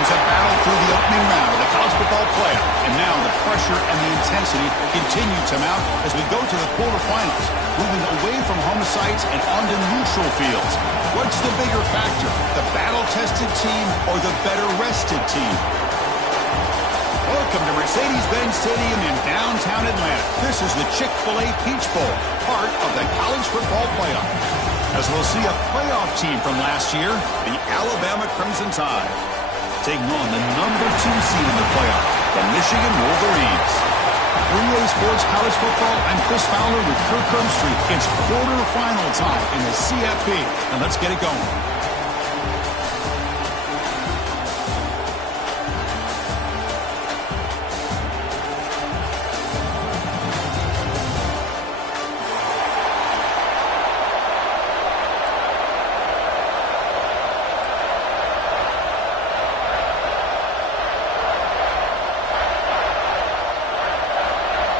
teams have battled through the opening round of the college football playoff, and now the pressure and the intensity continue to mount as we go to the quarterfinals, moving away from home sites and onto neutral fields. What's the bigger factor, the battle-tested team or the better-rested team? Welcome to Mercedes-Benz Stadium in downtown Atlanta. This is the Chick-fil-A Peach Bowl, part of the college football playoff. As we'll see a playoff team from last year, the Alabama Crimson Tide, taking on the #2 seed in the playoff, the Michigan Wolverines. 3A Sports College Football, I'm Chris Fowler with Kirk Herbstreit. It's quarterfinal time in the CFP, and let's get it going.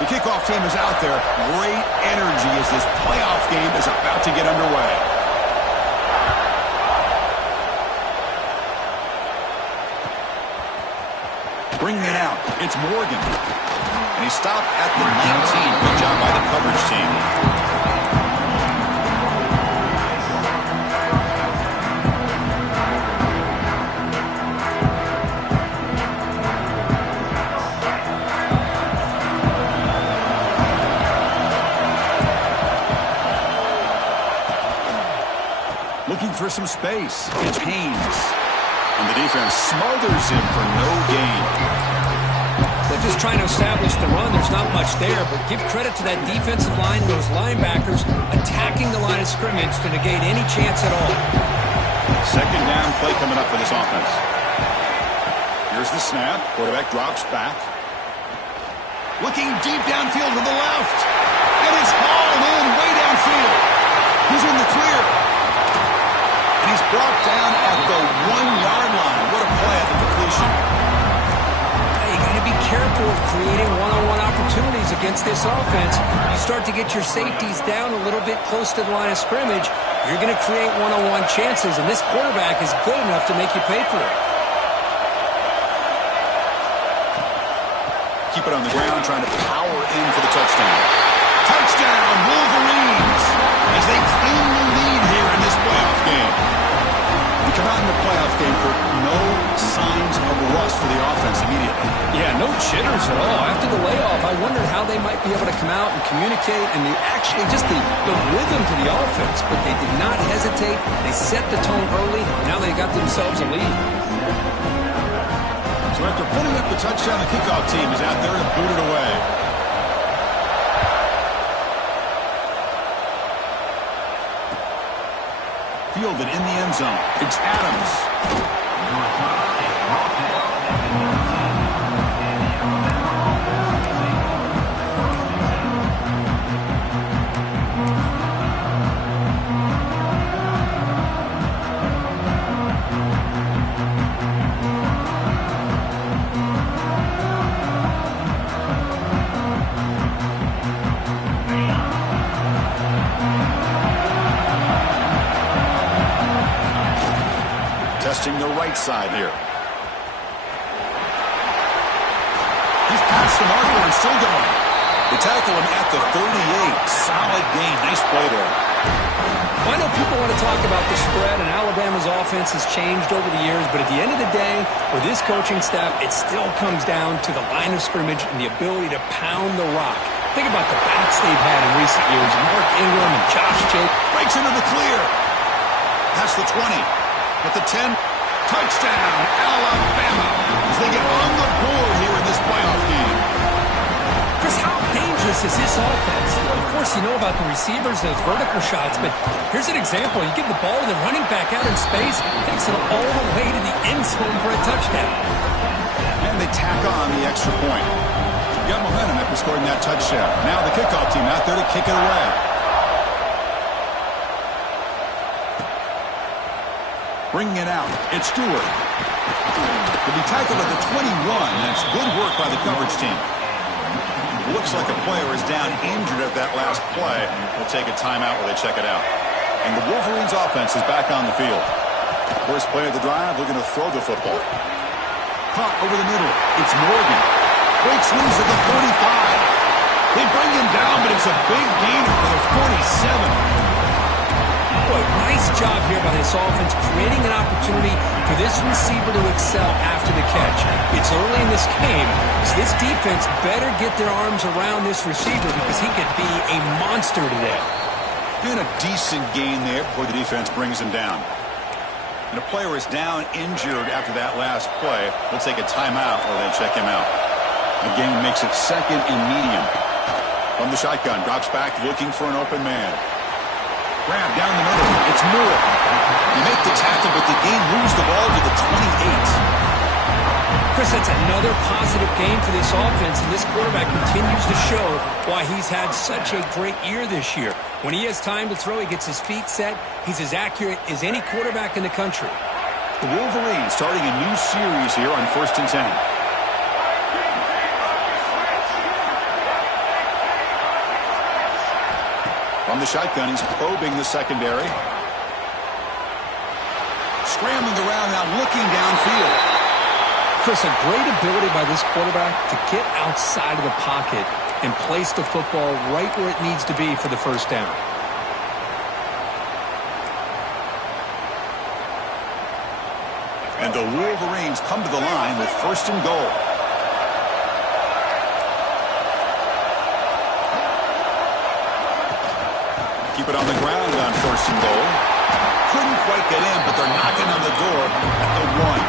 The kickoff team is out there. Great energy as this playoff game is about to get underway. Bringing it out, it's Morgan. And he stopped at the 19. Good job by the coverage team. Looking for some space. It's Haynes. And the defense smothers him for no gain. They're just trying to establish the run. There's not much there, but give credit to that defensive line and those linebackers attacking the line of scrimmage to negate any chance at all. Second down play coming up for this offense. Here's the snap. Quarterback drops back. Looking deep downfield to the left. And it's hauled in way downfield. He's in the clear. And he's brought down at the 1-yard line. What a play at the completion. You got to be careful of creating one-on-one opportunities against this offense. You start to get your safeties down a little bit close to the line of scrimmage, you're going to create one-on-one chances, and this quarterback is good enough to make you pay for it. Keep it on the ground, trying to power in for the touchdown. Touchdown, Wolverines, as they claim the lead here in this playoff game. We come out in the playoff game for no signs of rust for the offense immediately. Yeah, no jitters at all. After the layoff, I wondered how they might be able to come out and communicate, and actually just the rhythm to the offense, but they did not hesitate. They set the tone early. Now they got themselves a lead. So after putting up the touchdown, the kickoff team is out there to boot it away. Fielded in the end zone. It's Adams. Testing the right side here. He's past the marker and still going. They tackle him at the 38. Solid gain. Nice play there. Well, I know people want to talk about the spread, and Alabama's offense has changed over the years, but at the end of the day, with this coaching staff, it still comes down to the line of scrimmage and the ability to pound the rock. Think about the backs they've had in recent years. Mark Ingram and Josh Jacobs. Breaks into the clear. Past the 20. At the 10. Touchdown, Alabama, as they get on the board here in this playoff game. Chris, how dangerous is this offense? Of course, you know about the receivers, those vertical shots, but here's an example. You give the ball to the running back out in space, takes it all the way to the end zone for a touchdown. And they tack on the extra point. Got momentum after scoring that touchdown. Now the kickoff team out there to kick it away. Bringing it out, it's Stewart. He'll be tackled at the 21. That's good work by the coverage team. Looks like a player is down injured at that last play. We'll take a timeout while they check it out. And the Wolverines offense is back on the field. First play of the drive, looking to throw the football. Caught over the middle. It's Morgan. Breaks loose at the 45. They bring him down, but it's a big gainer for the 47. Boy, nice job here by this offense, creating an opportunity for this receiver to excel after the catch. It's early in this game, so this defense better get their arms around this receiver because he could be a monster today. And a decent gain there before the defense brings him down. And a player is down injured after that last play. We'll take a timeout while they check him out. The game makes it 2nd and medium. From the shotgun, drops back looking for an open man. Grab down the middle. It's Moore. You make the tackle, but the game moves the ball to the 28. Chris, that's another positive game for this offense, and this quarterback continues to show why he's had such a great year this year. When he has time to throw, he gets his feet set. He's as accurate as any quarterback in the country. The Wolverines starting a new series here on 1st and 10. From the shotgun, he's probing the secondary. Scrambling around now, looking downfield. Chris, a great ability by this quarterback to get outside of the pocket and place the football right where it needs to be for the first down. And the Wolverines come to the line with 1st and goal. Keep it on the ground on 1st and goal. Couldn't quite get in, but they're knocking on the door at the 1.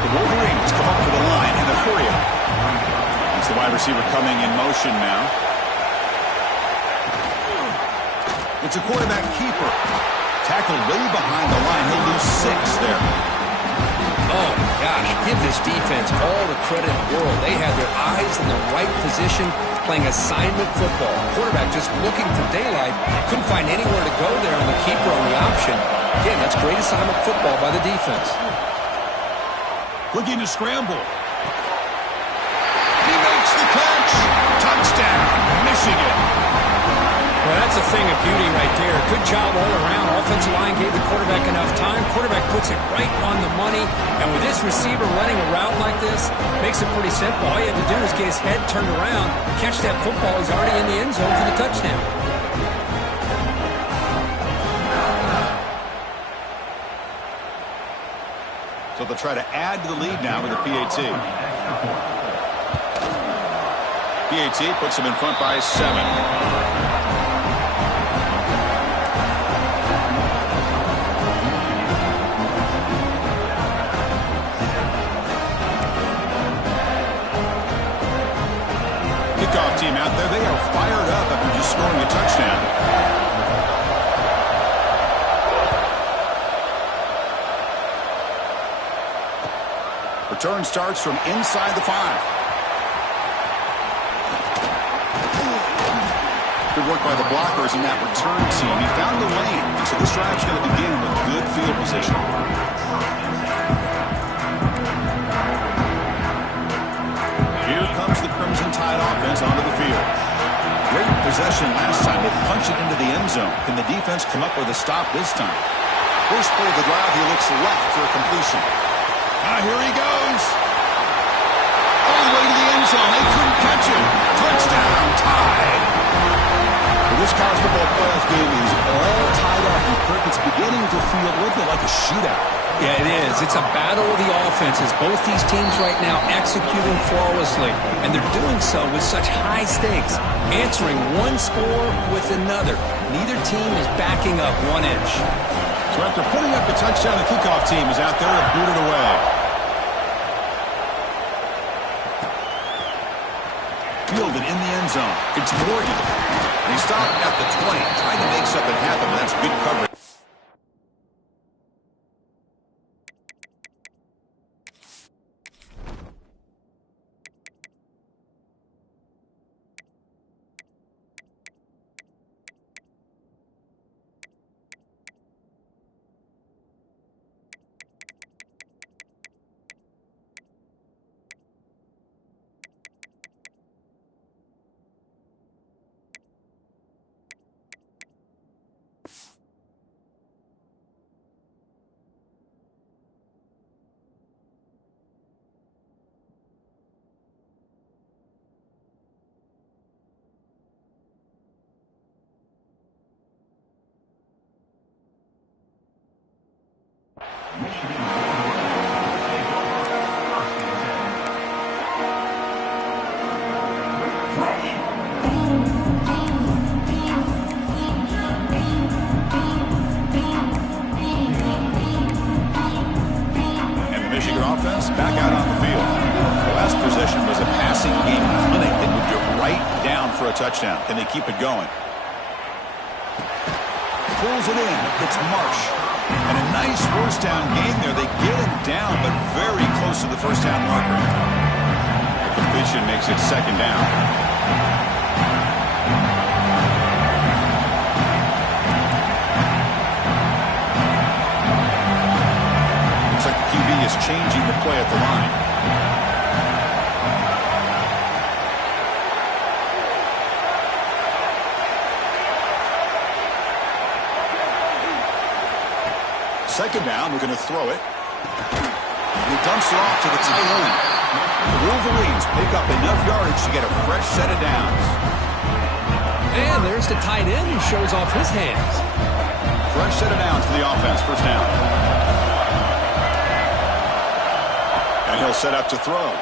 The Wolverines come up to the line in a hurry up. It's the wide receiver coming in motion now. It's a quarterback keeper. Tackled way behind the line. He'll lose 6 there. Oh, my gosh. Give this defense all the credit in the world. They had their eyes in the right position, playing assignment football. Quarterback just looking for daylight. Couldn't find anywhere to go there on the keeper on the option. Again, that's great assignment football by the defense. Looking to scramble. He makes the catch. Touchdown, Michigan. Well, that's a thing of beauty right there. Good job all around. Offensive line gave the quarterback enough time. Quarterback puts it right on the money. And with this receiver running a route like this, makes it pretty simple. All you have to do is get his head turned around, catch that football. He's already in the end zone for the touchdown. So they'll try to add to the lead now with a PAT. PAT puts them in front by 7. Kickoff team out there. They are fired up after just scoring a touchdown. Return starts from inside the 5. Good work by the blockers in that return team. He found the lane, and so this drive's going to begin with good field position. Here comes the Crimson Tide offense onto the field. Great possession last time. They punch it into the end zone. Can the defense come up with a stop this time? First play of the drive, he looks left for a completion. Here he goes. All the way to the end zone. They couldn't catch him. Touchdown, Tide. This college football playoff game is all tied up. And Kirk, it's beginning to feel a little bit like a shootout. Yeah, it is. It's a battle of the offenses. Both these teams right now executing flawlessly, and they're doing so with such high stakes, answering one score with another. Neither team is backing up 1 inch. So after putting up the touchdown, the kickoff team is out there to boot it away. Fielded in the end zone. It's Morgan. And he stopped at the 20, trying to make something happen, but that's good coverage. touchdown. Can they keep it going? Pulls it in. It's Marsh. And a nice first down game there. They get him down, but very close to the first down marker. The completion makes it second down. Looks like the QB is changing the play at the line. Second down, we're going to throw it. And he dumps it off to the tight end. The Wolverines pick up enough yardage to get a fresh set of downs. And there's the tight end who shows off his hands. Fresh set of downs for the offense, first down. And he'll set up to throw.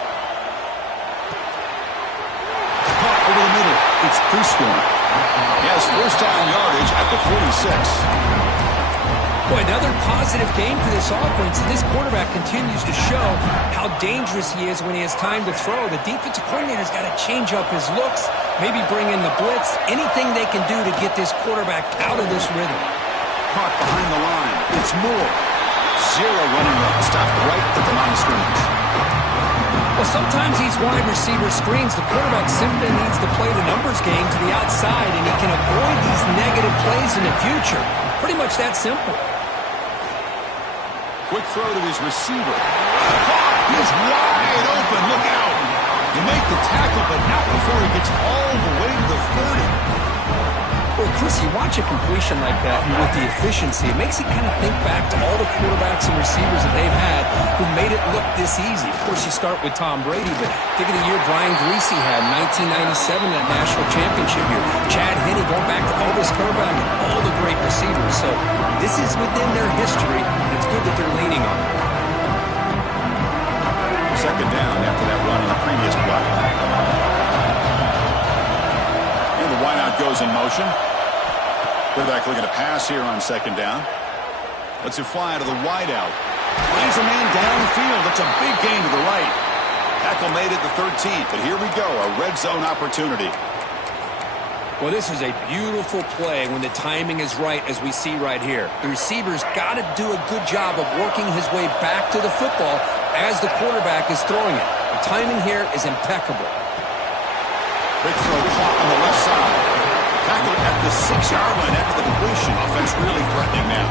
Caught over the middle. It's Prescorn. He has first down yardage at the 46. Boy, another positive game for this offense. This quarterback continues to show how dangerous he is when he has time to throw. The defensive coordinator's got to change up his looks, maybe bring in the blitz, anything they can do to get this quarterback out of this rhythm. Caught behind the line. It's Moore. Zero running room. Stopped right at the line of scrimmage. Well, sometimes these wide receiver screens, the quarterback simply needs to play the numbers game to the outside, and he can avoid these negative plays in the future. Pretty much that simple. Quick throw to his receiver. Caught! He's wide open. Look out. You make the tackle, but not before he gets all the way to the 30. Well, Chris, you watch a completion like that, and with the efficiency, it makes you kind of think back to all the quarterbacks and receivers that they've had who made it look this easy. Of course, you start with Tom Brady, but think of the year Brian Greasy had, 1997, that national championship year. Chad Henne, going back to Elvis Kerbeck, and all the great receivers. So this is within their history, and it's good that they're leaning on it. Second down after that run on the previous play. And the wideout goes in motion. Quarterback looking to pass here on second down. Lets it fly to the wideout. Lays a man downfield. That's a big gain to the right. Tackle made at the 13th. But here we go, a red zone opportunity. Well, this is a beautiful play when the timing is right, as we see right here. The receiver's got to do a good job of working his way back to the football as the quarterback is throwing it. The timing here is impeccable. Big throw caught on the left side. Tackled at the 6-yard line after the completion. Offense really threatening now.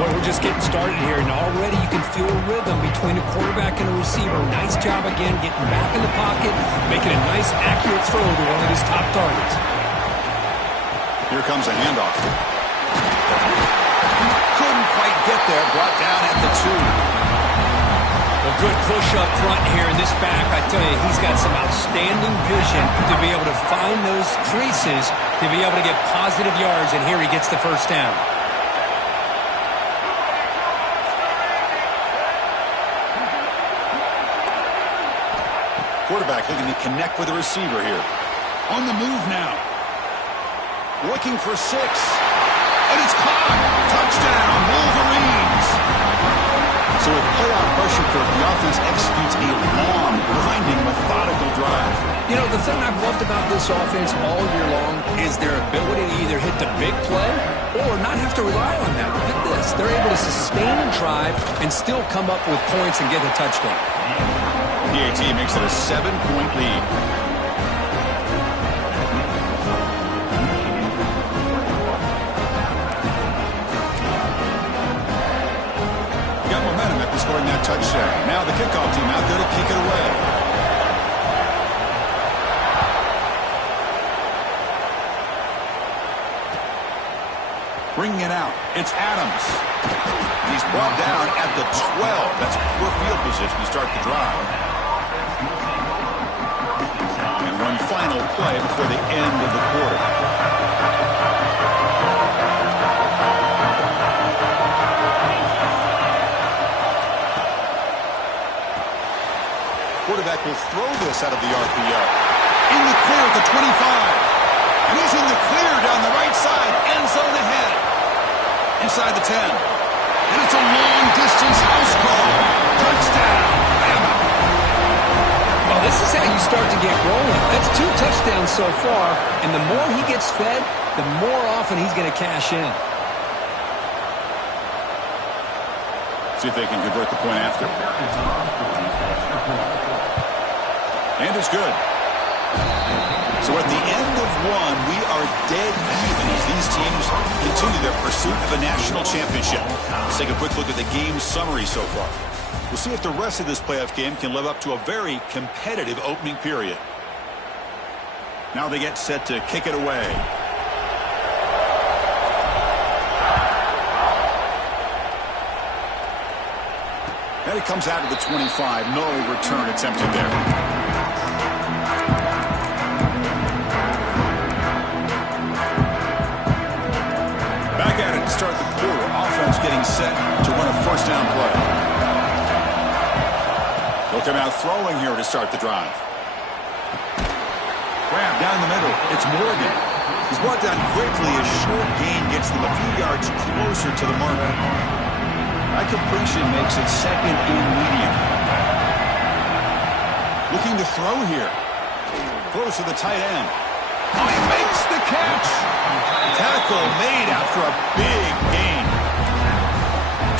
Well, we're just getting started here, and already you can feel a rhythm between a quarterback and a receiver. Nice job again getting back in the pocket, making a nice, accurate throw to one of his top targets. Here comes a handoff. Couldn't quite get there. Brought down at the 2. A good push up front here in this back. I tell you, he's got some outstanding vision to be able to find those creases, to be able to get positive yards, and here he gets the first down. Quarterback looking to connect with the receiver here. On the move now. Looking for 6. And it's caught. Touchdown, Wolverines. So with playoff pressure curve, the offense executes a long, grinding, methodical drive. You know, the thing I've loved about this offense all year long is their ability to either hit the big play or not have to rely on that. Look at this. They're able to sustain a drive and still come up with points and get a touchdown. PAT makes it a 7-point lead. Got momentum after scoring that touchdown. Now the kickoff team out there to kick it away. Bringing it out. It's Adams. He's brought down at the 12. That's poor field position to start the drive. And one final play before the end of the quarter. Quarterback will throw this out of the RPO. In the clear at the 25. And he's in the clear down the right side. End zone ahead. Inside the 10. And it's a long-distance house call. Touchdown, Bama. Well, This is how you start to get rolling. That's 2 touchdowns so far, and the more he gets fed, the more often he's going to cash in. See if they can convert the point after. And it's good. So at the end of one, we are dead even as these teams continue their pursuit of a national championship. Let's take a quick look at the game summary so far. We'll see if the rest of this playoff game can live up to a very competitive opening period. Now they get set to kick it away. And it comes out to the 25. No return attempted there. Back at it to start the quarter. Offense getting set to run a first down play. They'll come out throwing here to start the drive. Grab down the middle. It's Morgan. He's brought down quickly. A short gain gets them a few yards closer to the marker. That completion makes it second and medium. Looking to throw here. Throws to the tight end. Oh, he makes the catch. Tackle made after a big gain.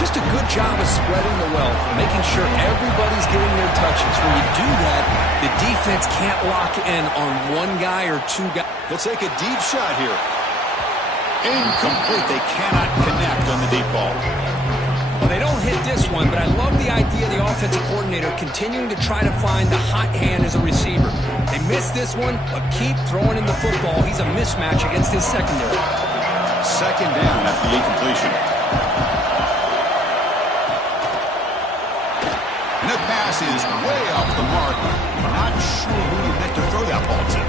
Just a good job of spreading the wealth, making sure everybody's getting their touches. When you do that, the defense can't lock in on one guy or 2 guys. They'll take a deep shot here. Incomplete. They cannot connect on the deep ball. Well, they don't hit this one, but I love the idea of the offensive coordinator continuing to try to find the hot hand as a receiver. They missed this one, but keep throwing in the football. He's a mismatch against his secondary. Second down after the incompletion. And the pass is way off the mark. Not sure who he meant to throw that ball to.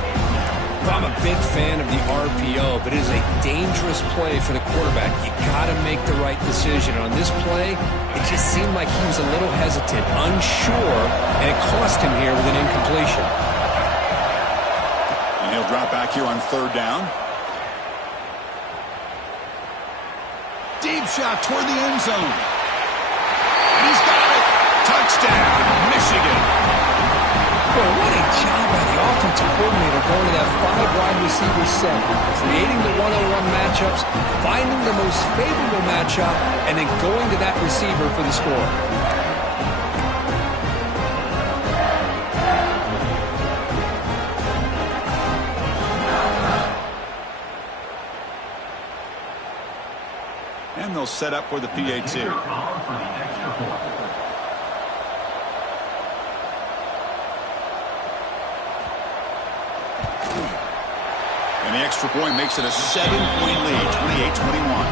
I'm a big fan of the RPO, but it is a dangerous play for the quarterback. You got to make the right decision. On this play, it just seemed like he was a little hesitant, unsure, and it cost him here with an incompletion. And he'll drop back here on third down. Deep shot toward the end zone. And he's got it. Touchdown, Michigan. Well, what a job by the offensive coordinator going to that 5-wide receiver set, creating the one-on-one matchups, finding the most favorable matchup, and then going to that receiver for the score. And they'll set up for the PAT. And the extra point makes it a 7-point lead, 28-21.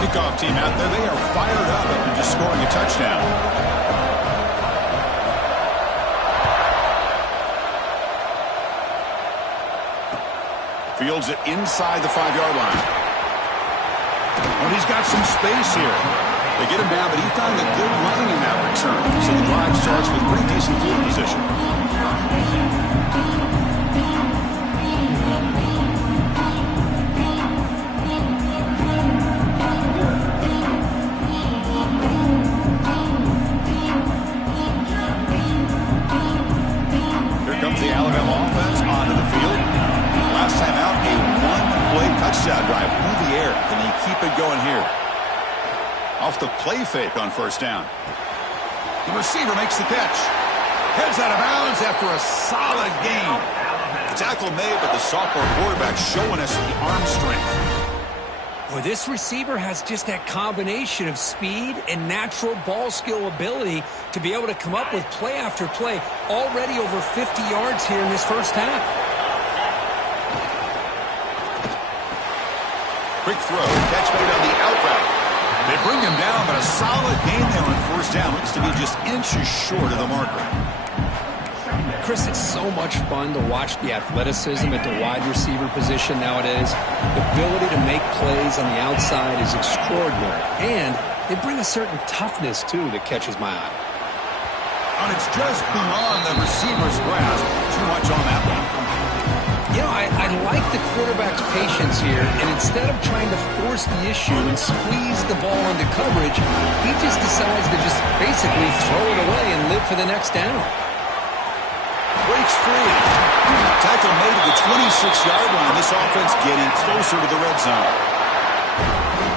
Kickoff team out there, they are fired up after just scoring a touchdown. Fields it inside the 5-yard line. Oh, he's got some space here. They get him down, but he found a good lane in that return. So the drive starts with pretty decent field position. Here comes the Alabama offense onto the field. Last time out, a one-play touchdown drive through the air. Can he keep it going here? Off the play fake on first down. The receiver makes the catch. Heads out of bounds after a solid gain. The tackle made, but the sophomore quarterback showing us the arm strength. Boy, this receiver has just that combination of speed and natural ball skill ability to be able to come up with play after play. Already over 50 yards here in this first half. Quick throw. Catch made on the out route. They bring him down, but a solid gain there on first down. Looks to be just inches short of the marker. Chris, it's so much fun to watch the athleticism at the wide receiver position nowadays. The ability to make plays on the outside is extraordinary. And they bring a certain toughness, too, that catches my eye. And it's just beyond the receiver's grasp. Too much on that one. I like the quarterback's patience here, and instead of trying to force the issue and squeeze the ball into coverage, he just decides to just basically throw it away and live for the next down. Breaks free. Tackle made at the 26-yard line. This offense getting closer to the red zone.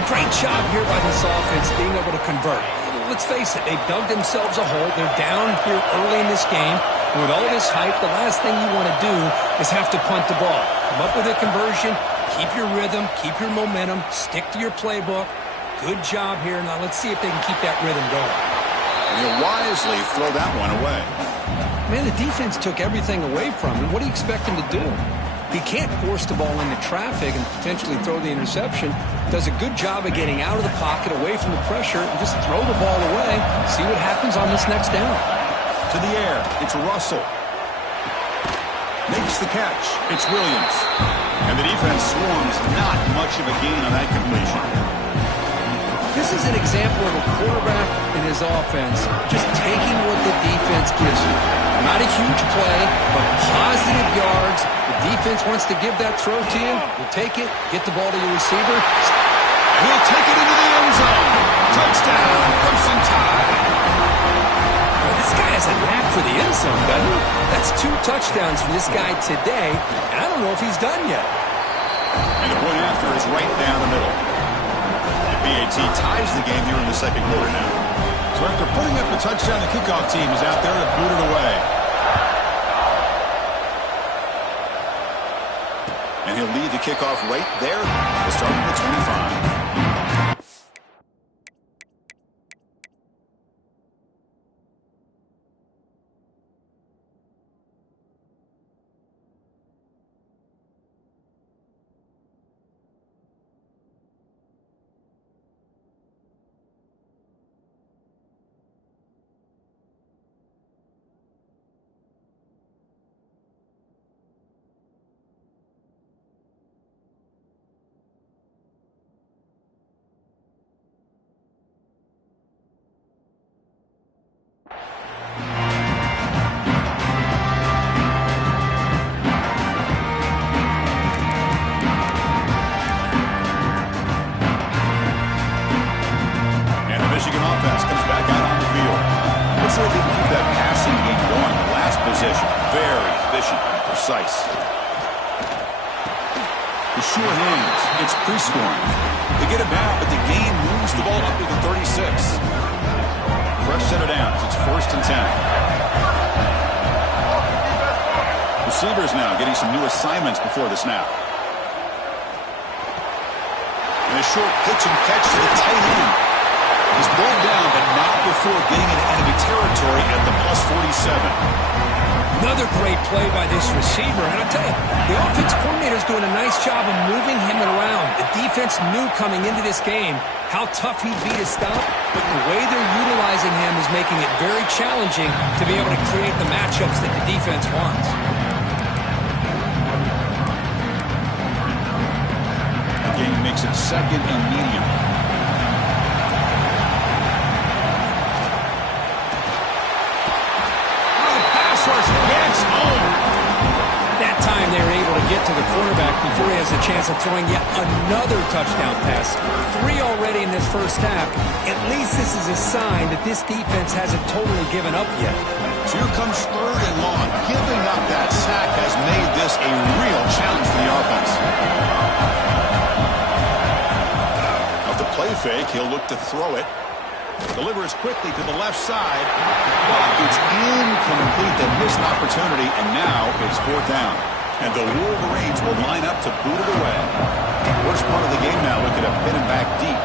Great job here by this offense being able to convert. Let's face it, they've dug themselves a hole. They're down here early in this game. And with all this hype, the last thing you want to do is have to punt the ball. Come up with a conversion, keep your rhythm, keep your momentum, stick to your playbook. Good job here. Now let's see if they can keep that rhythm going. And he'll wisely throw that one away. Man, the defense took everything away from him. What do you expect him to do? He can't force the ball into traffic and potentially throw the interception. Does a good job of getting out of the pocket, away from the pressure, and just throw the ball away. See what happens on this next down. To the air, it's Russell. Makes the catch. It's Williams. And the defense swarms. Not much of a gain on that completion. This is an example of a quarterback in his offense just taking what the defense gives you. Not a huge play, but positive yards. The defense wants to give that throw to you. You take it, get the ball to your receiver. And he'll take it into the end zone. Touchdown, Crimson Tide. This guy has a knack for the end zone, doesn't he? That's 2 touchdowns for this guy today, and I don't know if he's done yet. And the point after is right down the middle. The PAT ties the game here in the second quarter now. So after putting up a touchdown, the kickoff team is out there to boot it away. And he'll lead the kickoff right there. We'll start at the 25. Receivers now getting some new assignments before the snap. And a short pitch and catch to the tight end. He's brought down, but not before getting into enemy territory at the +47. Another great play by this receiver. And I'll tell you, the offense coordinator's doing a nice job of moving him around. The defense knew coming into this game how tough he'd be to stop, but the way they're utilizing him is making it very challenging to be able to create the matchups that the defense wants. Makes it second and medium. Oh, pass rush gets home. That time they were able to get to the quarterback before he has a chance of throwing yet another touchdown pass. 3 already in this first half. At least this is a sign that this defense hasn't totally given up yet. So here comes 3rd and long. Giving up that sack has made this a real challenge for the offense. Play fake, he'll look to throw it. Delivers quickly to the left side. It's incomplete. They missed an opportunity, and now it's 4th down. And the Wolverines will line up to boot it away. Worst part of the game now, looking to pin him back deep.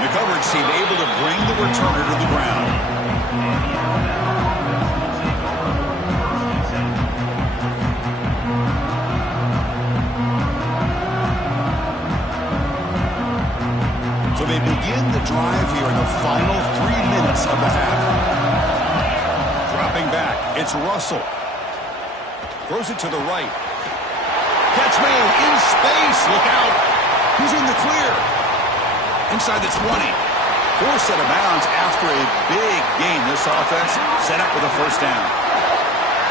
And the coverage team able to bring the returner to the ground. They begin the drive here in the final 3 minutes of the half. Dropping back, it's Russell. Throws it to the right. Catch made in space. Look out. He's in the clear. Inside the 20. Forced out of bounds after a big gain. This offense set up with a first down.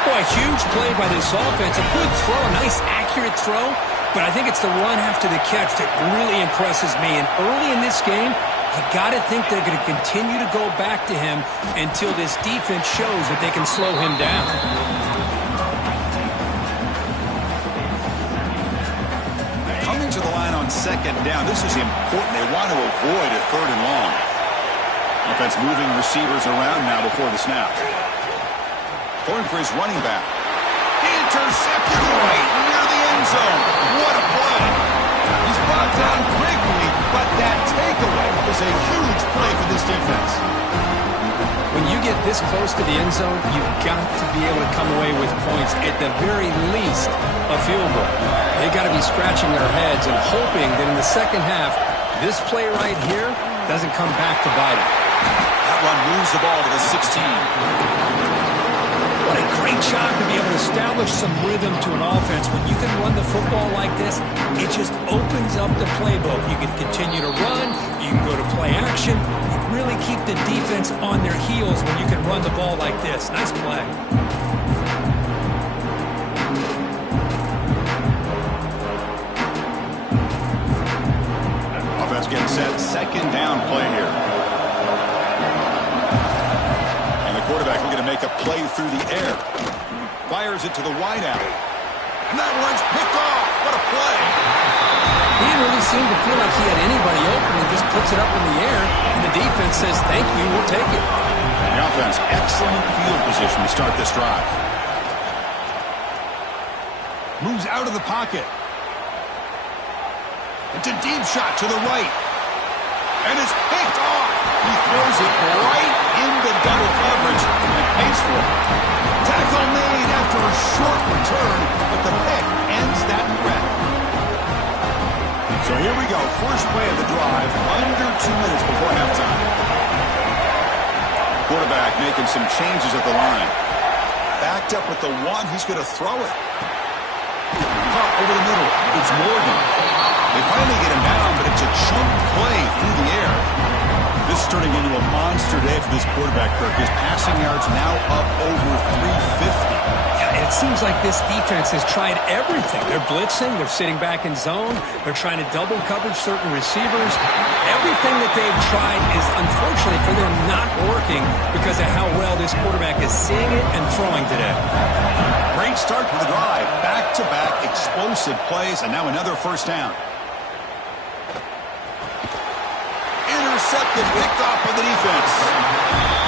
Boy, huge play by this offense. A good throw, a nice accurate throw. But I think it's the run after the catch that really impresses me. And early in this game, you got to think they're going to continue to go back to him until this defense shows that they can slow him down. Coming to the line on second down, this is important. They want to avoid a third and long. Offense moving receivers around now before the snap. Throwing for his running back. Intercepted right near the end zone. What a play. He's brought down quickly, but that takeaway is a huge play for this defense. When you get this close to the end zone, you've got to be able to come away with points. At the very least, a field goal. They've got to be scratching their heads and hoping that in the second half, this play right here doesn't come back to bite them. That one moves the ball to the 16. What a great job to be able to establish some rhythm to an offense. When you can run the football like this, it just opens up the playbook. You can continue to run. You can go to play action. You really keep the defense on their heels when you can run the ball like this. Nice play. Offense getting set. Second down play here. Quarterback looking to make a play through the air. Fires it to the wideout. And that one's picked off. What a play. He didn't really seem to feel like he had anybody open. He just puts it up in the air, and the defense says, thank you, we'll take it. The offense, excellent field position to start this drive. Moves out of the pocket. It's a deep shot to the right. And it's picked off. He throws it right into double coverage and pays for it. Tackle made after a short return, but the pick ends that threat. So here we go. First play of the drive, under 2 minutes before halftime. Quarterback making some changes at the line. Backed up with the one, he's going to throw it. Caught over the middle. It's Morgan. They finally get him down, but it's a chunk play through the air. This is turning into a monster day for this quarterback, Kirk. His passing yards now up over 350. Yeah, it seems like this defense has tried everything. They're blitzing. They're sitting back in zone. They're trying to double coverage certain receivers. Everything that they've tried is, unfortunately for them, not working because of how well this quarterback is seeing it and throwing today. Great start to the drive. Back-to-back explosive plays, and now another first down. Intercepted, picked off by the defense.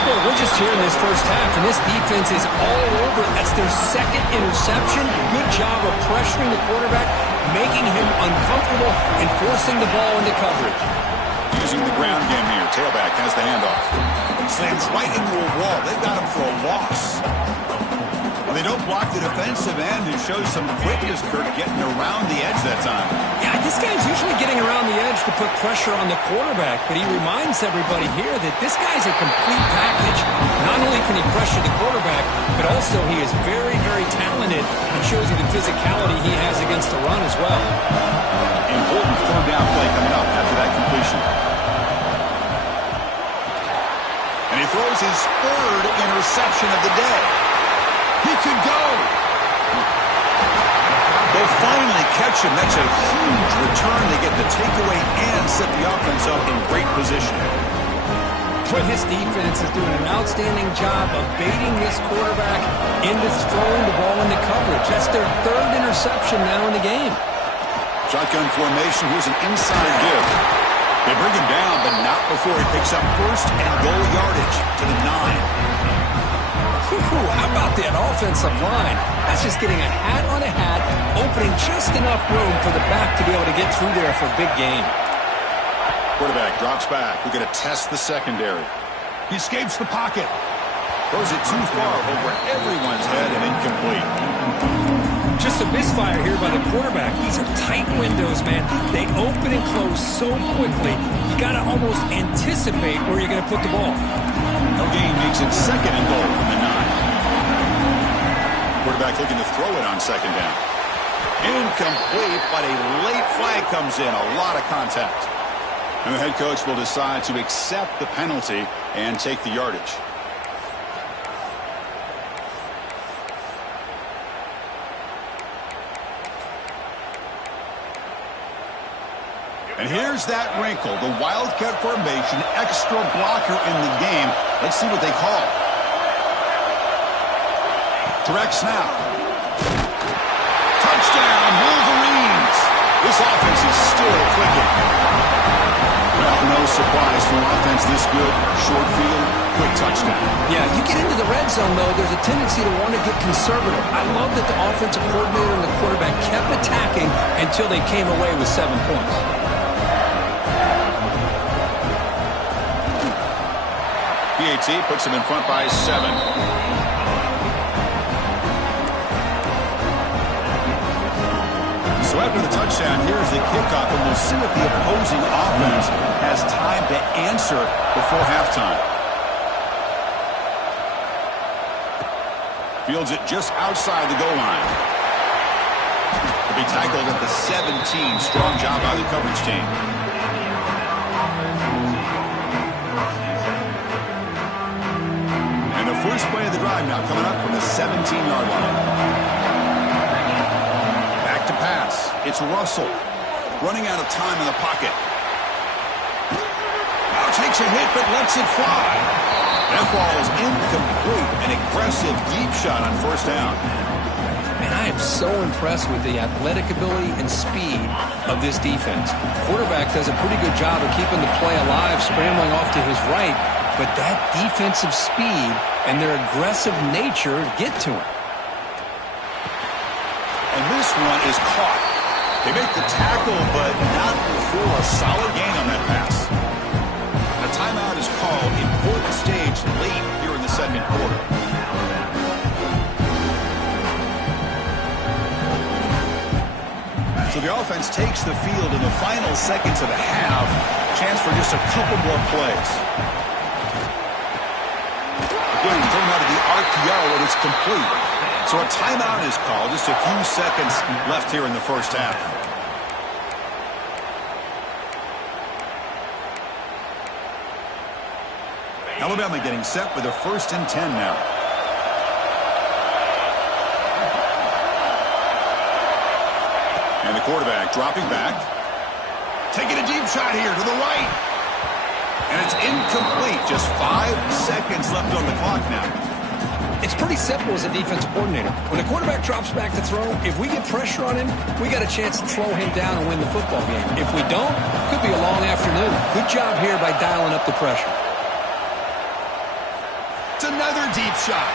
Well, we're just here in this first half, and this defense is all over. That's their second interception. Good job of pressuring the quarterback, making him uncomfortable, and forcing the ball into coverage. Using the ground game here. Tailback has the handoff. Slams right into a wall. They've got him for a loss. Well, they don't block the defensive end and show some quickness, Kirk, getting around the edge that time. Yeah, this guy's usually getting around the edge to put pressure on the quarterback, but he reminds everybody here that this guy's a complete package. Not only can he pressure the quarterback, but also he is very, very talented and shows you the physicality he has against the run as well. Important third down play coming up after that completion. And he throws his third interception of the day. He could go. They'll finally catch him. That's a huge return. They get the takeaway and set the offense up in great position. But his defense is doing an outstanding job of baiting this quarterback into throwing the ball into coverage. That's their third interception now in the game. Shotgun formation. Here's an inside give. They bring him down, but not before he picks up first and goal yardage to the 9. How about that offensive line? That's just getting a hat on a hat, opening just enough room for the back to be able to get through there for a big game. Quarterback drops back. We're going to test the secondary. He escapes the pocket. Throws it too far over everyone's head and incomplete. Just a misfire here by the quarterback. These are tight windows, man. They open and close so quickly. You got to almost anticipate where you're going to put the ball. No gain makes it second and goal from the 9. Quarterback looking to throw it on second down. Incomplete, but a late flag comes in. A lot of contact. And the head coach will decide to accept the penalty and take the yardage. And here's that wrinkle, the Wildcat formation, extra blocker in the game. Let's see what they call. Direct snap. Touchdown, Wolverines. This offense is still clicking. Well, no surprise for an offense this good. Short field, quick touchdown. Yeah, you get into the red zone, though, there's a tendency to want to get conservative. I love that the offensive coordinator and the quarterback kept attacking until they came away with 7 points. PAT puts them in front by 7. So after the touchdown, here's the kickoff, and we'll see if the opposing offense has time to answer before halftime. Fields it just outside the goal line. To be tackled at the 17. Strong job by the coverage team. And the first play of the drive now coming up from the 17-yard line. Back to pass. It's Russell. Running out of time in the pocket. Now takes a hit but lets it fly. That ball is incomplete. An aggressive deep shot on first down. And I am so impressed with the athletic ability and speed of this defense. Quarterback does a pretty good job of keeping the play alive, scrambling off to his right, but that defensive speed and their aggressive nature get to him. And this one is caught. They make the tackle, but not before a solid gain on that pass. A timeout is called. Important stage late here in the second quarter. So the offense takes the field in the final seconds of the half. Chance for just a couple more plays. Again, thrown out of the RPO, and it's complete. So a timeout is called. Just a few seconds left here in the first half. Alabama getting set with a 1st and 10 now. And the quarterback dropping back. Taking a deep shot here to the right. And it's incomplete. Just 5 seconds left on the clock now. It's pretty simple as a defensive coordinator. When the quarterback drops back to throw, if we get pressure on him, we got a chance to slow him down and win the football game. If we don't, it could be a long afternoon. Good job here by dialing up the pressure. It's another deep shot.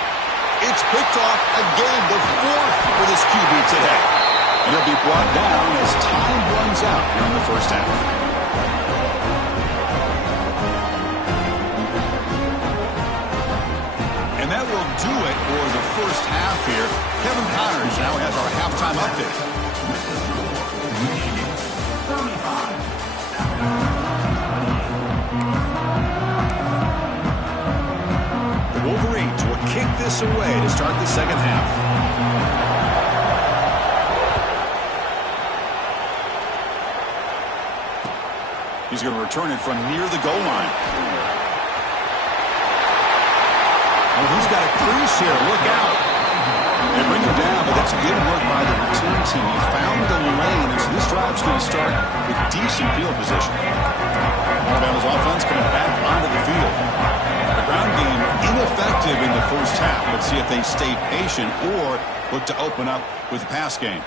It's picked off again, the 4th for this QB today. And he'll be brought down as time runs out here in the first half. And that will do it for the first half here. Kevin Connors now has our halftime update. The Wolverines will kick this away to start the second half. He's going to return it from near the goal line. Oh, he's got a crease here. Look out. They bring him down, but that's good work by the return team. He found the lane, and so this drive's going to start with decent field position. Alabama's offense coming back onto the field. The ground game ineffective in the first half. Let's see if they stay patient or look to open up with the pass game.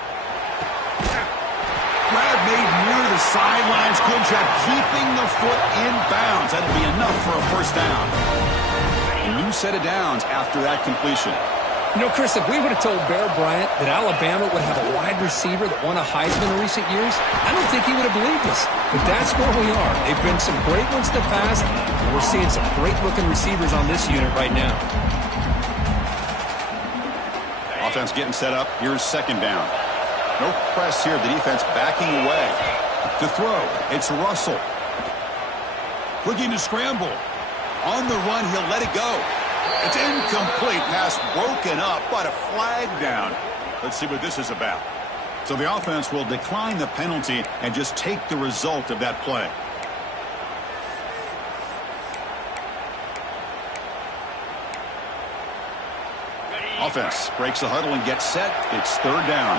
Grab made near the sidelines. Good job keeping the foot in bounds. That'll be enough for a first down. A new set of downs after that completion. You know, Chris, if we would have told Bear Bryant that Alabama would have a wide receiver that won a Heisman in recent years, I don't think he would have believed us. But that's where we are. They've been some great ones in the past, and we're seeing some great-looking receivers on this unit right now. Offense getting set up. Here's second down. No press here. The defense backing away. To throw, it's Russell. Looking to scramble. On the run, he'll let it go. It's incomplete. Pass broken up, but a flag down. Let's see what this is about. So the offense will decline the penalty and just take the result of that play. Offense breaks the huddle and gets set. It's third down.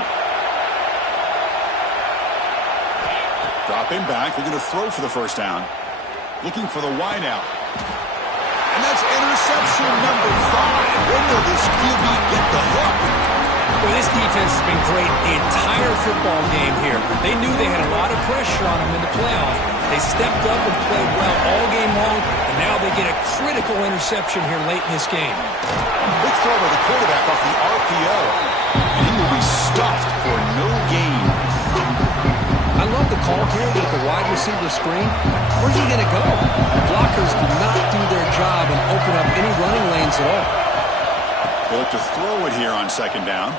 Dropping back. They're going to throw for the first down. Looking for the wide out. And that's interception number 5. When will this QB get the hook? Well, this defense has been great the entire football game here. They knew they had a lot of pressure on them in the playoff. They stepped up and played well all game long, and now they get a critical interception here late in this game. Big throw by the quarterback off the RPO. And he will be stuffed for no gain. I love the call here with the wide receiver screen. Where's he going to go? Blockers do not do their job and open up any running lanes at all. They look to throw it here on second down.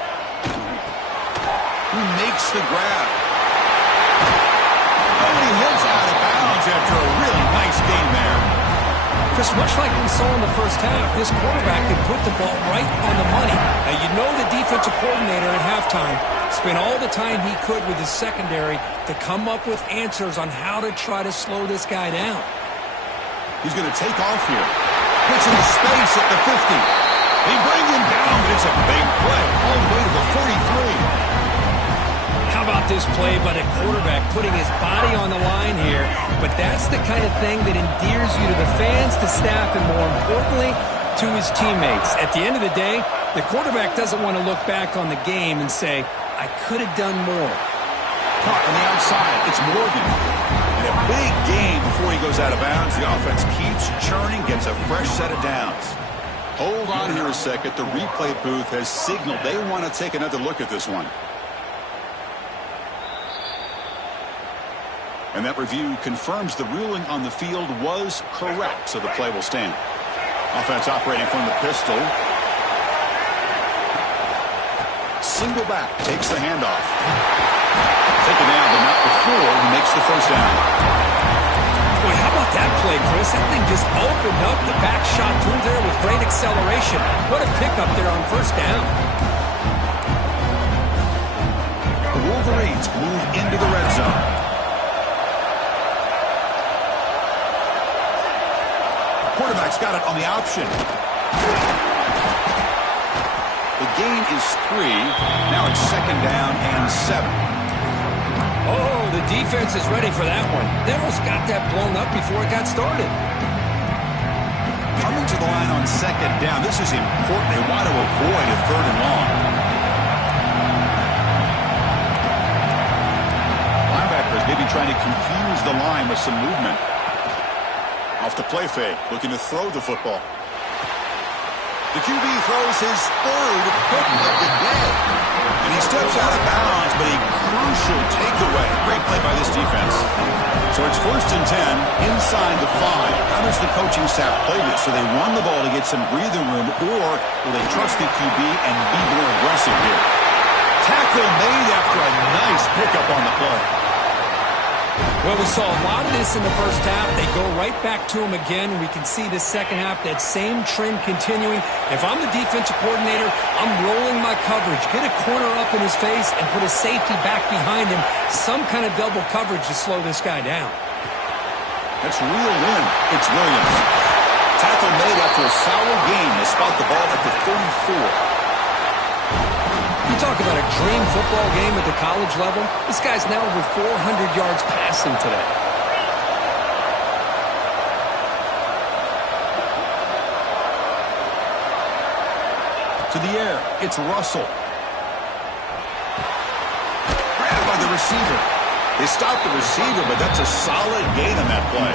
Who makes the grab? Oh, he hits out of bounds after a really nice gain there. Chris, much like we saw in the first half, this quarterback can put the ball right on the money. Now, you know the defensive coordinator at halftime spent all the time he could with his secondary to come up with answers on how to try to slow this guy down. He's going to take off here. Gets into space at the 50. They bring him down, but it's a big play all the way to the 43. How about this play by the quarterback putting his body on the line here? But that's the kind of thing that endears you to the fans, the staff, and more importantly, to his teammates. At the end of the day, the quarterback doesn't want to look back on the game and say, I could have done more. Caught on the outside. It's Morgan. And a big gain before he goes out of bounds. The offense keeps churning, gets a fresh set of downs. Hold on here a second. The replay booth has signaled they want to take another look at this one. And that review confirms the ruling on the field was correct, so the play will stand. Offense operating from the pistol. Single back, takes the handoff. Taken down, but not before he makes the first down. Boy, how about that play, Chris? That thing just opened up the back shot through there with great acceleration. What a pickup there on first down. The Wolverines move into the red zone. Quarterback's got it on the option. The gain is 3. Now it's second down and 7. Oh, the defense is ready for that one. They almost got that blown up before it got started. Coming to the line on second down. This is important. They want to avoid a third and long. Linebackers maybe trying to confuse the line with some movement. Off the play fake, looking to throw the football. The QB throws his third pick of the day. And he steps out of bounds, but a crucial takeaway. Great play by this defense. So it's first and 10, inside the 5. How does the coaching staff play this? So they run the ball to get some breathing room, or will they trust the QB and be more aggressive here? Tackle made after a nice pickup on the play. Well, we saw a lot of this in the first half. They go right back to him again. We can see the second half, that same trend continuing. If I'm the defensive coordinator, I'm rolling my coverage. Get a corner up in his face and put a safety back behind him. Some kind of double coverage to slow this guy down. That's real win. It's Williams. Tackle made after a solid game. They spot the ball at the 34. You talk about a dream football game at the college level. This guy's now over 400 yards passing today. To the air, it's Russell. Grabbed by the receiver. They stopped the receiver, but that's a solid gain on that play.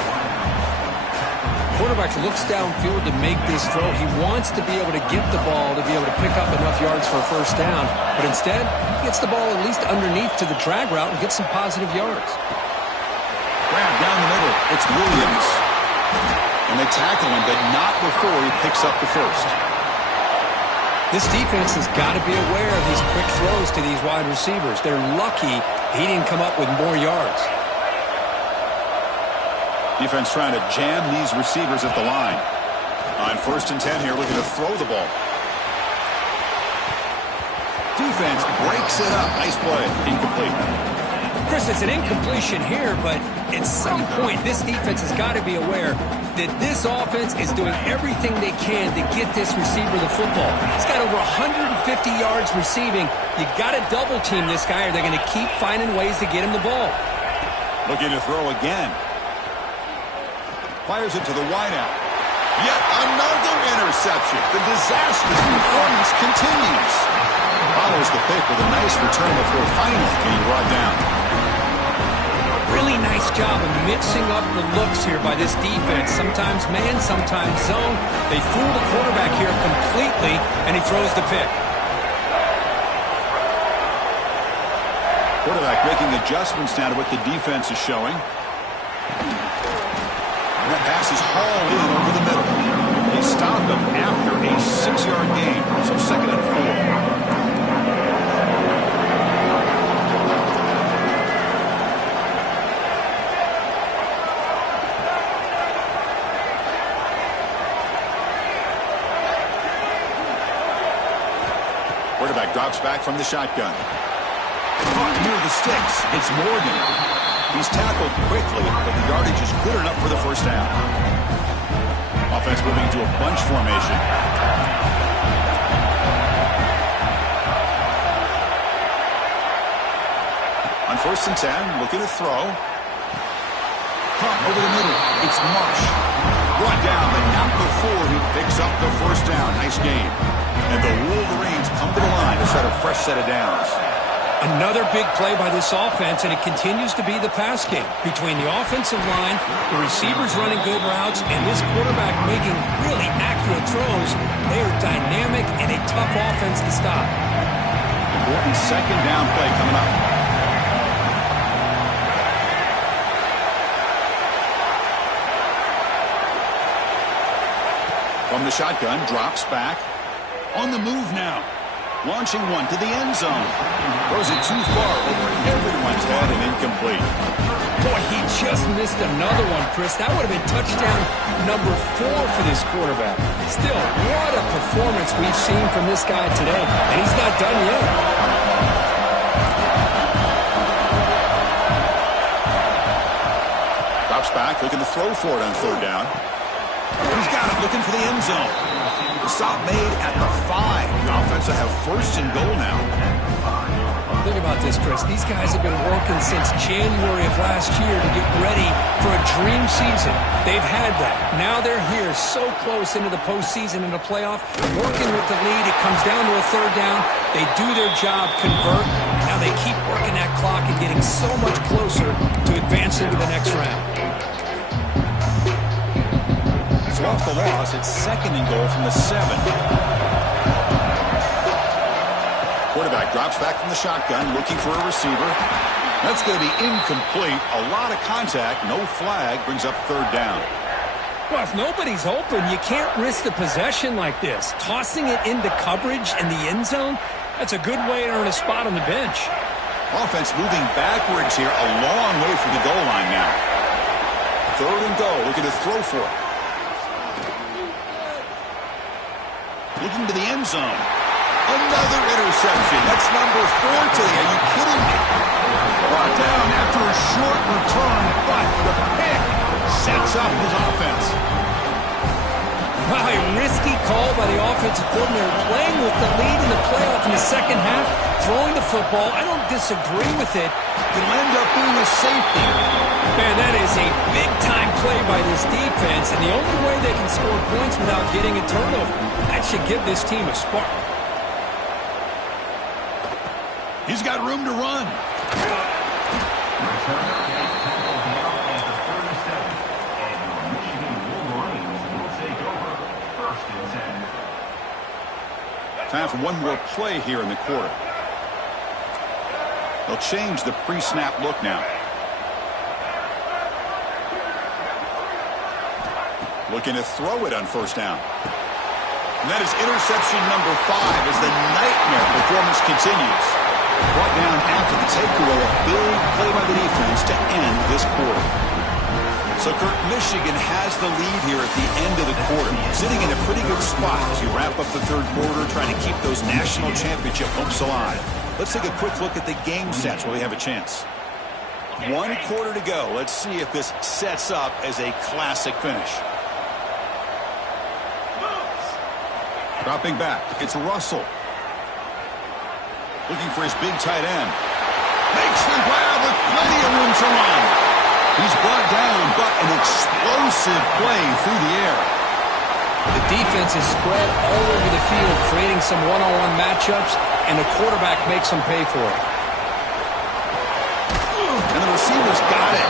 Quarterback looks downfield to make this throw. He wants to be able to get the ball to be able to pick up enough yards for a first down. But instead, he gets the ball at least underneath to the drag route and gets some positive yards. Grab down the middle. It's Williams. And they tackle him, but not before he picks up the first. This defense has got to be aware of these quick throws to these wide receivers. They're lucky he didn't come up with more yards. Defense trying to jam these receivers at the line. On first and 10 here, looking to throw the ball. Defense breaks it up. Nice play. Incomplete. Chris, it's an incompletion here, but at some point, this defense has got to be aware that this offense is doing everything they can to get this receiver the football. He's got over 150 yards receiving. You got to double team this guy, or they're going to keep finding ways to get him the ball. Looking to throw again. Fires it to the wideout. Yet another interception. The disastrous performance continues. Follows the pick with a nice return before finally being brought down. Really nice job of mixing up the looks here by this defense. Sometimes man, sometimes zone. They fool the quarterback here completely, and he throws the pick. Quarterback making adjustments now to what the defense is showing. And that pass is hauled in over the middle. They stopped him after a 6-yard gain, so 2nd and 4. Quarterback drops back from the shotgun. Caught near the sticks. It's Morgan. He's tackled quickly, but the yardage is good enough for the first down. Offense moving to a bunch formation. On 1st and 10, looking to throw. Caught over the middle. It's Marsh. Brought down, but not before he picks up the first down. Nice game. And the Wolverines come to the line to set a fresh set of downs. Another big play by this offense, and it continues to be the pass game. Between the offensive line, the receivers running good routes, and this quarterback making really accurate throws, they are dynamic and a tough offense to stop. Important 2nd down play coming up. From the shotgun, drops back. On the move now. Launching one to the end zone. Throws it too far over everyone's head and incomplete. Boy, he just missed another one, Chris. That would have been touchdown number 4 for this quarterback. Still, what a performance we've seen from this guy today. And he's not done yet. Drops back, looking to throw for it on 3rd down. He's got it, looking for the end zone. The stop made at the 5. The offense will have 1st and goal now. Think about this, Chris. These guys have been working since January of last year to get ready for a dream season. They've had that. Now they're here so close into the postseason and the playoff, working with the lead. It comes down to a 3rd down. They do their job, convert. Now they keep working that clock and getting so much closer to advancing to the next round. So off the loss, it's 2nd and goal from the 7. Quarterback drops back from the shotgun, looking for a receiver. That's going to be incomplete. A lot of contact, no flag, brings up 3rd down. Well, if nobody's open, you can't risk the possession like this. Tossing it into coverage in the end zone, that's a good way to earn a spot on the bench. Offense moving backwards here, a long way from the goal line now. 3rd and goal, looking to throw for it. Looking to the end zone. Another interception. That's number 4 today. Are you kidding me? Brought down after a short return, but the pick sets up his offense. Wow, a risky call by the offensive coordinator, playing with the lead in the playoff in the 2nd half, throwing the football. I don't disagree with it. It'll end up being a safety. Man, that is a big-time play by this defense, and the only way they can score points without getting a turnover. That should give this team a spark. He's got room to run. Time for one more play here in the quarter. They'll change the pre-snap look now. Looking to throw it on 1st down. And that is interception number 5 as the nightmare performance continues. Brought down after the takeaway, a big play by the defense to end this quarter. So, Kurt, Michigan has the lead here at the end of the quarter, sitting in a pretty good spot as we wrap up the 3rd quarter, trying to keep those national championship hopes alive. Let's take a quick look at the game stats while we have a chance. 1 quarter to go. Let's see if this sets up as a classic finish. Dropping back. It's Russell. Looking for his big tight end. Makes the grab with plenty of room to run. He's brought down, but an explosive play through the air. The defense is spread all over the field, creating some one-on-one matchups, and the quarterback makes them pay for it. And the receiver's got it.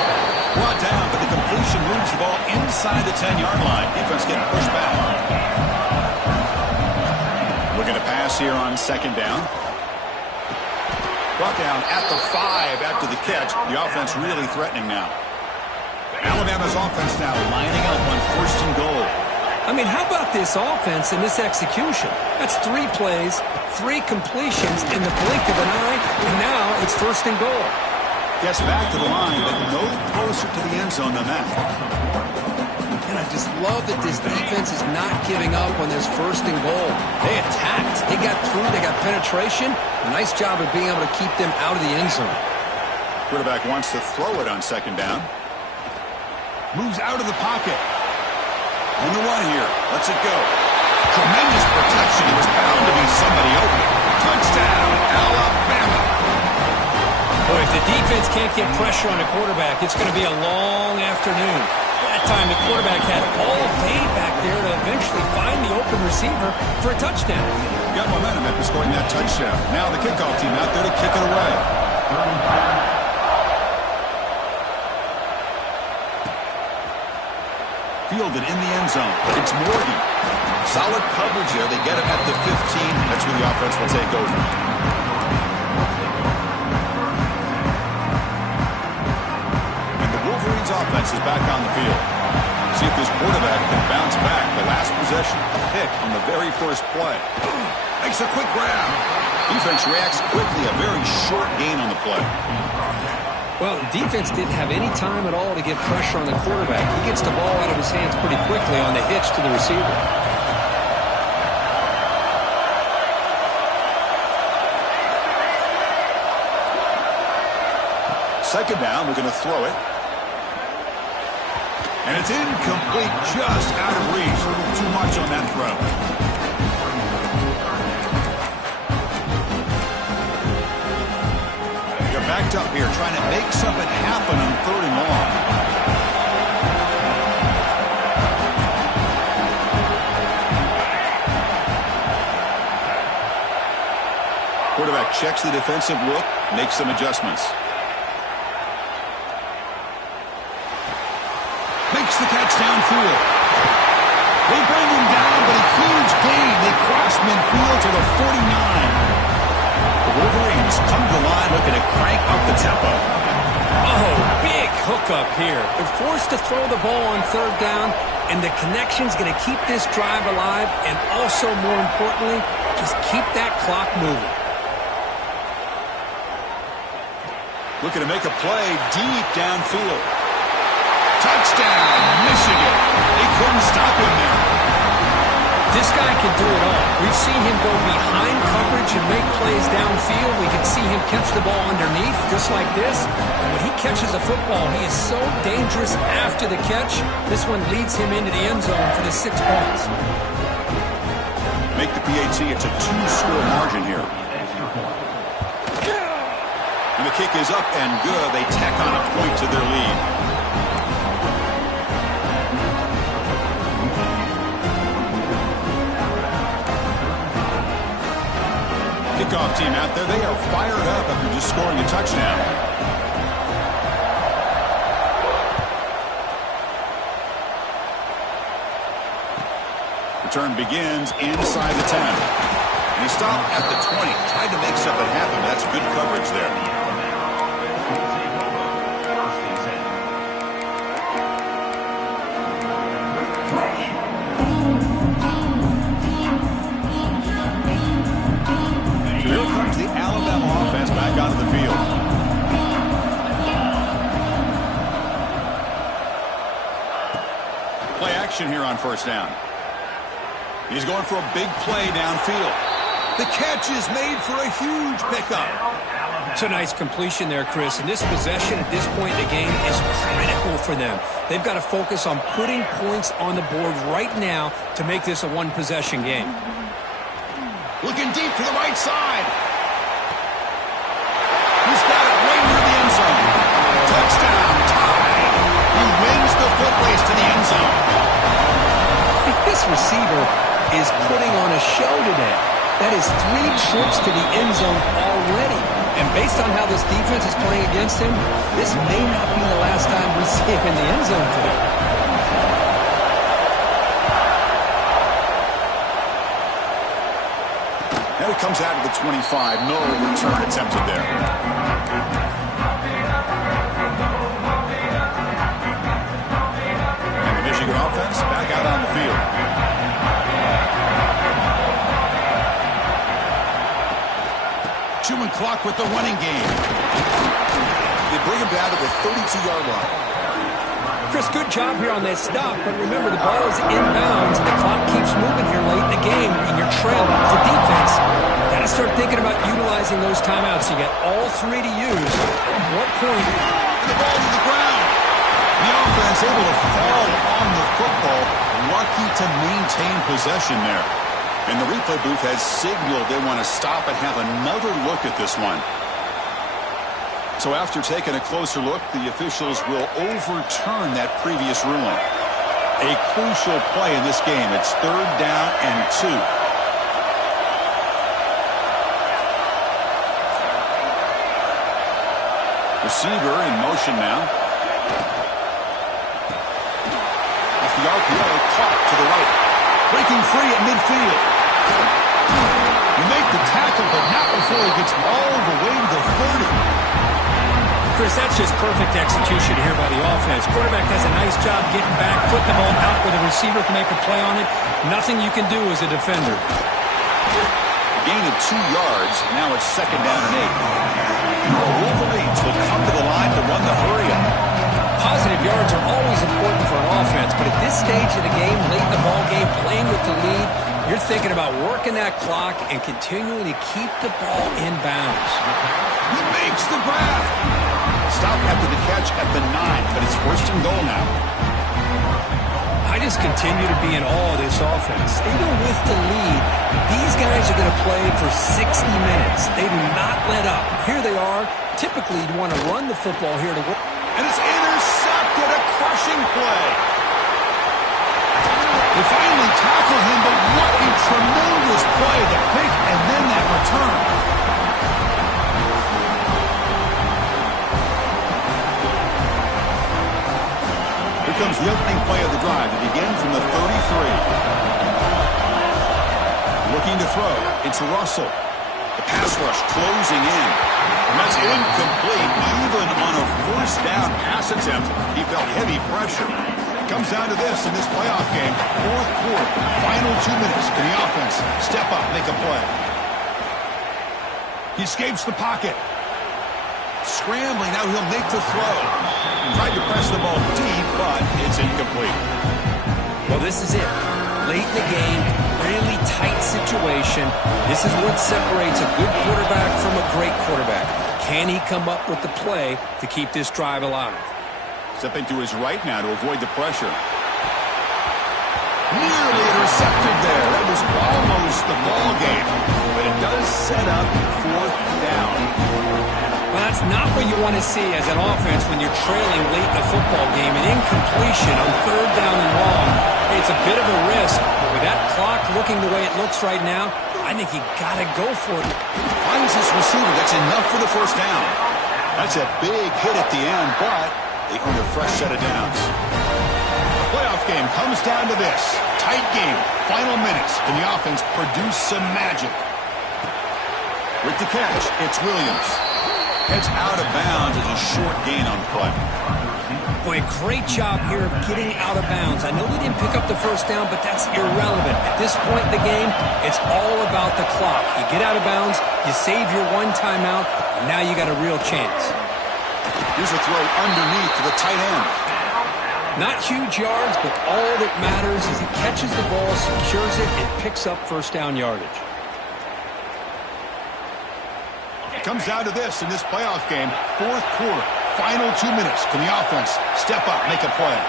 Brought down, but the completion moves the ball inside the 10-yard line. Defense getting pushed back. Looking to pass here on 2nd down. Brought down at the 5 after the catch. The offense really threatening now. Alabama's offense now lining up on 1st and goal. I mean, how about this offense and this execution? That's 3 plays, 3 completions in the blink of an eye, and now it's 1st and goal. Gets back to the line, but no closer to the end zone than that. And I just love that this defense is not giving up when there's 1st and goal. They attacked. They got through. They got penetration. A nice job of being able to keep them out of the end zone. Quarterback wants to throw it on 2nd down. Moves out of the pocket. On the run here. Lets it go. Tremendous protection. It was bound to be somebody open. Touchdown, Alabama. Boy, if the defense can't get pressure on the quarterback, it's going to be a long afternoon. That time, the quarterback had all day back there to eventually find the open receiver for a touchdown. Got momentum after scoring that touchdown. Now the kickoff team out there to kick it away. Fielded in the end zone. It's Morgan. Solid coverage there. They get it at the 15. That's where the offense will take over. And the Wolverines offense is back on the field. See if this quarterback can bounce back. The last possession, a pick on the very first play. Makes a quick grab. Defense reacts quickly. A very short gain on the play. Well, the defense didn't have any time at all to get pressure on the quarterback. He gets the ball out of his hands pretty quickly on the hitch to the receiver. Second down, we're going to throw it. And it's incomplete, just out of reach. A little too much on that throw. They're backed up here, trying to make something happen on 3rd and long. Quarterback checks the defensive look, makes some adjustments. Makes the catch downfield. They bring him down, but a huge gain. They cross midfield to the 49. The Wolverines come to the line looking to crank up the tempo. Oh, big hookup here. They're forced to throw the ball on 3rd down, and the connection's going to keep this drive alive, and also, more importantly, just keep that clock moving. Looking to make a play deep downfield. Touchdown, Michigan. They couldn't stop him there. This guy can do it all. We've seen him go behind coverage and make plays downfield. We can see him catch the ball underneath, just like this. And when he catches a football, he is so dangerous after the catch. This one leads him into the end zone for the 6 points. Make the PAT. It's a 2-score margin here. And the kick is up and good. They tack on a point to their lead. Kickoff team out there, they are fired up after just scoring a touchdown. Return begins inside the 10. And he stopped at the 20, tried to make something happen. That's good coverage there. Back onto the field. Play action here on 1st down. He's going for a big play downfield. The catch is made for a huge pickup. It's a nice completion there, Chris. And this possession at this point in the game is critical for them. They've got to focus on putting points on the board right now to make this a one-possession game. Looking deep to the right side. He's got it right near the end zone. Touchdown, tie. He wins the foot race to the end zone. This receiver is putting on a show today. That is 3 trips to the end zone already. And based on how this defense is playing against him, this may not be the last time we see him in the end zone today. And it comes out of the 25. No return attempted there. And the Michigan offense back out on the field. Chewing clock with the running game. They bring him down to the 32-yard line. Chris, good job here on that stop, but remember the ball is inbounds and the clock keeps moving here late in the game and you're trailing. The defense, got to start thinking about utilizing those timeouts. You got all 3 to use. At what point? The ball to the ground. The offense able to fall on the football. Lucky to maintain possession there. And the replay booth has signaled they want to stop and have another look at this one. So after taking a closer look, the officials will overturn that previous ruling. A crucial play in this game. It's 3rd down and 2. Receiver in motion now. Off the RPO, caught to the right. Breaking free at midfield. You make the tackle, but not before he gets all the way to the 30. Chris, that's just perfect execution here by the offense. Quarterback does a nice job getting back, put the ball out where the receiver can make a play on it. Nothing you can do as a defender. Gain of 2 yards. Now it's 2nd down and 8. The Wolverines will come to the line to run the hurry-up. Positive yards are always important for an offense, but at this stage of the game, late in the ball game, playing with the lead, you're thinking about working that clock and continuing to keep the ball in bounds. He makes the grab. Stop after the catch at the 9, but it's 1st and goal now. I just continue to be in awe of this offense. Even with the lead, these guys are going to play for 60 minutes. They do not let up. Here they are. Typically, you want to run the football here to work. And it's intercepted, a crushing play. They finally tackle him, but what a tremendous play. The pick and then that return. Here comes the opening play of the drive to begin from the 33. Looking to throw. It's Russell. The pass rush closing in. And that's incomplete. Even on a 1st down pass attempt, he felt heavy pressure. It comes down to this in this playoff game. 4th quarter, final 2 minutes. Can the offense step up, make a play? He escapes the pocket. Scrambling, now he'll make the throw. Tried to press the ball deep, but it's incomplete. Well, this is it. Late in the game, really tight situation. This is what separates a good quarterback from a great quarterback. Can he come up with the play to keep this drive alive? Stepping to his right now to avoid the pressure. Nearly intercepted there. That was almost the ball game. But it does set up 4th down. Well, that's not what you want to see as an offense when you're trailing late in a football game. An incompletion on 3rd down and long. It's a bit of a risk, but with that clock looking the way it looks right now, I think you got to go for it. Finds his receiver. That's enough for the 1st down. That's a big hit at the end, but they earn a fresh set of downs. The playoff game comes down to this. Tight game. Final minutes. Can the offense produce some magic? With the catch, it's Williams. Heads out of bounds as a short gain on the play. Boy, great job here of getting out of bounds. I know they didn't pick up the 1st down, but that's irrelevant. At this point in the game, it's all about the clock. You get out of bounds, you save your 1 timeout, and now you got a real chance. Here's a throw underneath to the tight end. Not huge yards, but all that matters is he catches the ball, secures it, and picks up 1st down yardage. Comes down to this in this playoff game. Fourth quarter, final 2 minutes. Can the offense step up, make a play?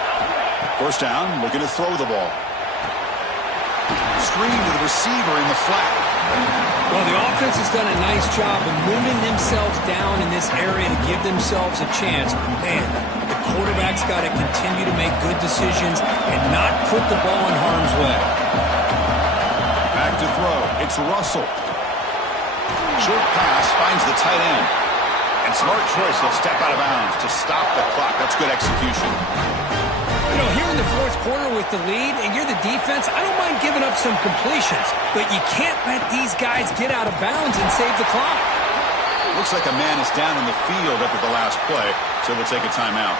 First down, looking to throw the ball. Screen to the receiver in the flat. Well, the offense has done a nice job of moving themselves down in this area to give themselves a chance. Man, the quarterback's got to continue to make good decisions and not put the ball in harm's way. Back to throw. It's Russell. Short pass finds the tight end. And smart choice, he'll step out of bounds to stop the clock. That's good execution. You know, here in the fourth quarter with the lead, and you're the defense, I don't mind giving up some completions, but you can't let these guys get out of bounds and save the clock. Looks like a man is down in the field after the last play, so we'll take a timeout.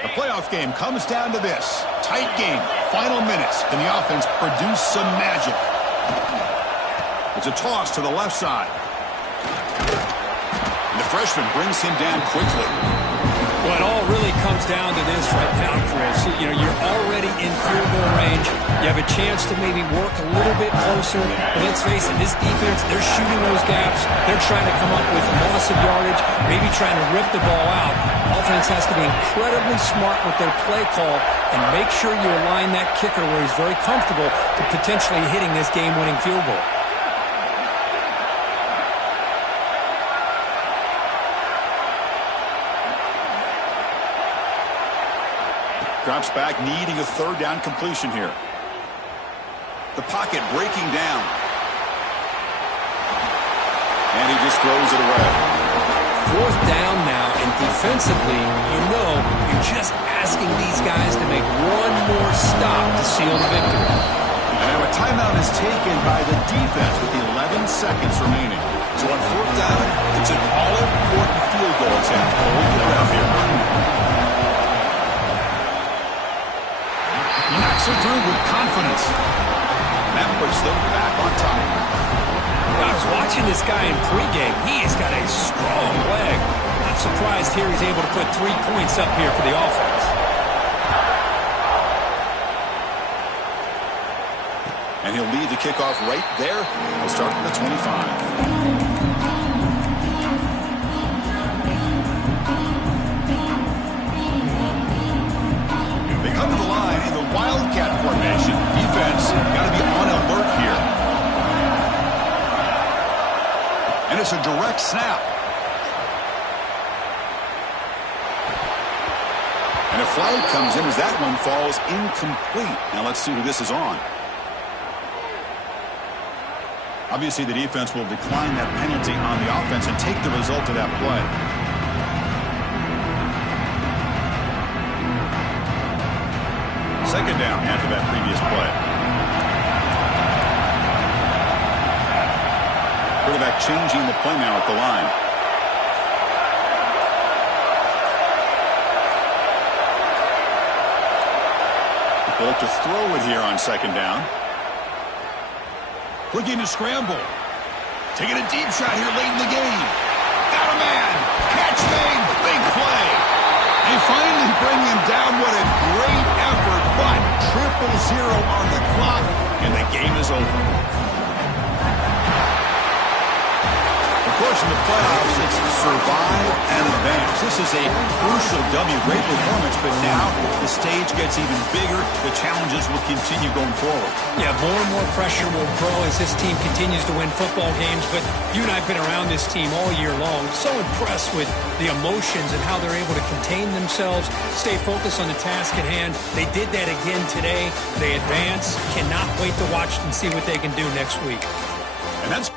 The playoff game comes down to this. Tight game. Final minutes. Can the offense produce some magic? It's a toss to the left side. And the freshman brings him down quickly. Well, it all really comes down to this right now, Chris. You know, you're already in field goal range. You have a chance to maybe work a little bit closer. But let's face it, this defense, they're shooting those gaps. They're trying to come up with loss of yardage, maybe trying to rip the ball out. Offense has to be incredibly smart with their play call and make sure you align that kicker where he's very comfortable to potentially hitting this game-winning field goal. Drops back, needing a third down completion here. The pocket breaking down. And he just throws it away. Fourth down now, and defensively, you know, you're just asking these guys to make one more stop to seal the victory. And now a timeout is taken by the defense with 11 seconds remaining. So on fourth down, it's an all-important field goal attempt. Hold your breath here. He knocks it through with confidence. That puts them back on top. I was watching this guy in pregame. He has got a strong leg. Not surprised here he's able to put 3 points up here for the offense. And he'll lead the kickoff right there. He'll start from the 25. They come to the line in the Wildcat formation. Defense got to be on alert here. And it's a direct snap. And a flag comes in as that one falls incomplete. Now let's see who this is on. Obviously the defense will decline that penalty on the offense and take the result of that play. Second down after that previous play. Quarterback changing the play now at the line. They look to throw it here on second down. Looking to scramble. Taking a deep shot here late in the game. Got a man. Catch made. Big play. They finally bring him down. What a great effort. But 0-0 on the clock. And the game is over. Of course, in the playoffs, it's survive and advance. This is a crucial W. Great performance, but now the stage gets even bigger. The challenges will continue going forward. Yeah, more and more pressure will grow as this team continues to win football games. But you and I have been around this team all year long. So impressed with the emotions and how they're able to contain themselves, stay focused on the task at hand. They did that again today. They advance. Cannot wait to watch and see what they can do next week. And that's